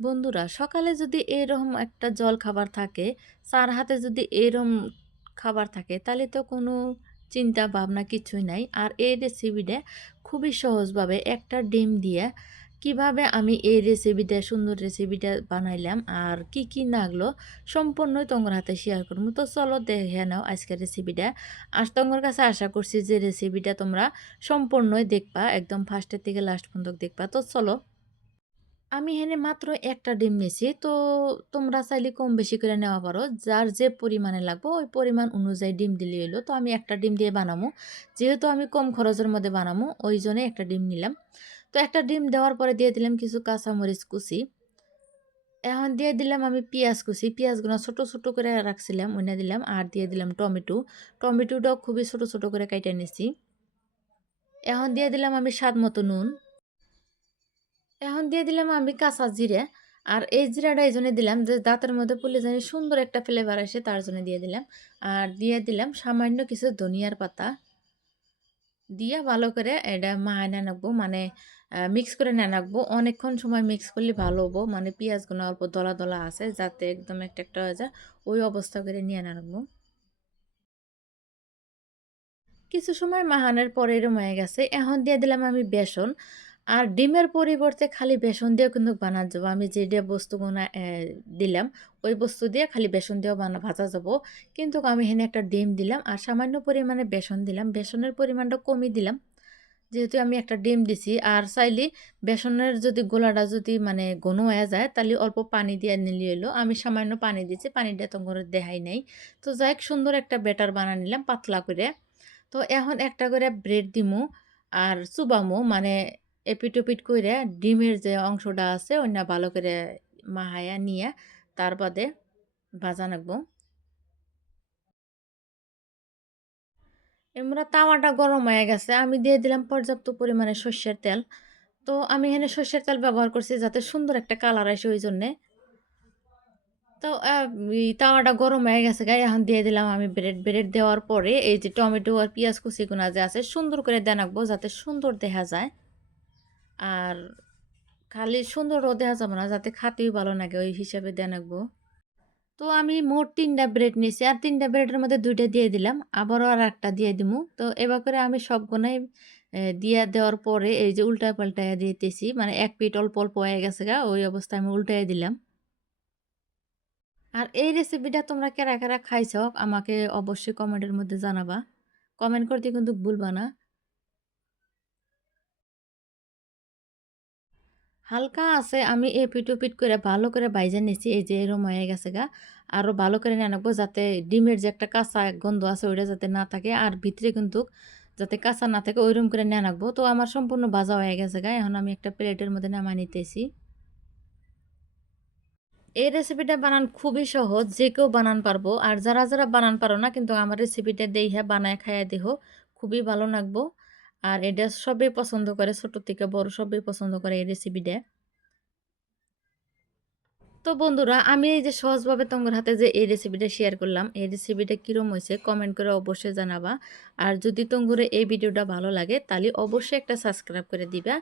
বন্ধুরা সকালে যদি এরকম একটা জল খাবার থাকে, চার হাতে যদি এরকম খাবার থাকে তাহলে তো কোনো চিন্তা ভাবনা কিছুই নাই। আর এই রেসিপিটা খুবই সহজভাবে একটা ডিম দিয়ে কিভাবে আমি এই রেসিপিটা সুন্দর রেসিপিটা বানাইলাম আর কি কি লাগলো সম্পূর্ণই তোমার হাতে শেয়ার করবো। তো চলো দেখে নাও আজকের রেসিপিটা। আর তোমার কাছে আশা করছি যে রেসিপিটা তোমরা সম্পূর্ণই দেখবা, একদম ফার্স্টের থেকে লাস্ট পর্যন্ত দেখবা। তো চলো, আমি এখানে মাত্র একটা ডিম নিছি। তো তোমরা চাইলে কম বেশি করে নেওয়া পারো। যার যে পরিমাণে লাগবে ওই পরিমাণ অনুযায়ী ডিম দিলে হইলো। তো আমি একটা ডিম দিয়ে বানামু। যেহেতু আমি কম খরচের মধ্যে বানামু ওই জন্যই একটা ডিম নিলাম। তো একটা ডিম দেওয়ার পরে দিয়ে দিলাম কিছু কাঁচামরিচ কুচি। এখন দিয়ে দিলাম আমি পেঁয়াজ কুচি। পেঁয়াজগুলো ছোট, ছোট করে রাখছিলাম ওইনা দিলাম। আর দিয়ে দিলাম টমেটো। টমেটোটাও খুবই ছোট, ছোট করে কাইটা নিছি। এখন দিয়ে দিলাম আমি স্বাদ মতো নুন। এখন দিয়ে দিলাম আমি কাঁচা জিরা। আর এই জিরাটা এই জন্য দিলাম যে দাঁতের মধ্যে পুড়লে জানি সুন্দর একটা ফ্লেভার আসে, তার জন্য দিয়ে দিলাম। আর দিয়ে দিলাম সামান্য কিছু ধনিয়ার পাতা। দিয়ে ভালো করে এটা মাখায় রাখবো, মানে মিক্স করে রাখবো। অনেকক্ষণ সময় মিক্স করলে ভালো হবো, মানে পেঁয়াজগুলো অল্প দলা দলা আছে যাতে একদম একটা একটা হয়ে যায়, ওই অবস্থা করে নিয়ে রাখবো। কিছু সময় মাখানোর পরে এরম হয়ে গেছে। এখন দিয়ে দিলাম আমি বেসন। আর ডিমের পরিবর্তে খালি বেসন দিয়েও কিন্তু বানানো যাবো। আমি যে বস্তুগুলো দিলাম ওই বস্তু দিয়ে খালি বেসন দিয়েও ভাজা যাবো। কিন্তু আমি এখানে একটা ডিম দিলাম আর সামান্য পরিমাণে বেসন দিলাম। বেসনের পরিমাণটা কমই দিলাম। যেহেতু আমি একটা ডিম দিছি। আর চাইলে বেসনের যদি গোলাটা যদি মানে ঘন হয়ে যায় তাহলে অল্প পানি দিয়ে নিলে হইলো। আমি সামান্য পানি দিছি, পানিটা তো করে দেখাই নাই। তো যাই হোক, সুন্দর একটা ব্যাটার বানা নিলাম পাতলা করে। তো এখন একটা করে ব্রেড দিমু আর চুবামু, মানে এপিট ওপিট কইরা ডিমের যে অংশটা আছে ওইটা ভালো করে মাহায়া নিয়ে তার বাদে ভাজা নাগবো। এমরা তাওয়াটা গরম হয়ে গেছে। আমি দিয়ে দিলাম পর্যাপ্ত পরিমাণে সর্ষের তেল। তো আমি এখানে সর্ষের তেল ব্যবহার করছি যাতে সুন্দর একটা কালার আসে ওইজন্যে। তো তাওয়াটা গরম হয়ে গেছে গায়ে, এখন দিয়ে দিলাম আমি ব্রেড। ব্রেড দেওয়ার পরে এই যে টমেটো আর পেঁয়াজ কুচিগুনা যে আছে সুন্দর করে দিয়ে রাখবো যাতে সুন্দর দেখা যায়। আর খালি সুন্দরও দেখা যাবে না, যাতে খাতেও ভালো লাগে ওই হিসাবে দিয়ে রাখবো। তো আমি মোট ৩ টা ব্রেড নিছি আর ৩ টা ব্রেডের মধ্যে ২ টা দিয়ে দিলাম। আবারও আরেকটা দিয়ে দিমু। তো এবার করে আমি সবগুলাই দিয়া দেওয়ার পরে এই যে উল্টায় পাল্টাইয়া দিতেছি। মানে এক পিঠ অল্প, অল্প হয়ে গেছে গা, ওই অবস্থায় আমি উল্টাইয়া দিলাম। আর এই রেসিপিটা তোমরা কারা, কারা খাইছো আমাকে অবশ্যই কমেন্টের মধ্যে জানাবা। কমেন্ট করতে কিন্তু ভুলবা না। হালকা আছে আমি এপিঠ ওপিঠ করে ভালো করে ভাইজা নিছি। এই যে এরকম হয়ে গেছে গা। আরো ভালো করে নিয়ে রাখবো যাতে ডিমের যে একটা কাঁচা গন্ধ আছে ওইটা যাতে না থাকে। আর ভিতরে কিন্তু যাতে কাঁচা না থাকে ওইরকম করে নিয়ে রাখবো। তো আমার সম্পূর্ণ ভাজা হয়ে গেছে গা। এখন আমি একটা প্লেটের মধ্যে নামায় নিতেছি। এই রেসিপিটা বানান খুবই সহজ, যে কেউ বানান পারবো। আর যারা যারা বানান পারো না কিন্তু আমার রেসিপিটা দেইহা বানায় খাইয়া দেহ, খুবই ভালো লাগবো। আর এটা সবাই পছন্দ করে, ছোট থেকে বড় সবাই পছন্দ করে এই রেসিপিটা। তো বন্ধুরা আমি এই যে সহজভাবে তোমার হাতে যে এই রেসিপিটা শেয়ার করলাম, এই রেসিপিটা কিরম হয়েছে কমেন্ট করে অবশ্যই জানাবা। আর যদি তোমার এই ভিডিওটা ভালো লাগে তাহলে অবশ্যই একটা সাবস্ক্রাইব করে দিবা।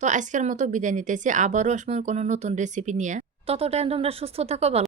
তো আজকের মতো বিদায় নিতেছি, আবারও আসবো কোনো নতুন রেসিপি নিয়ে। ততটাই তোমরা সুস্থ থাকো, ভালো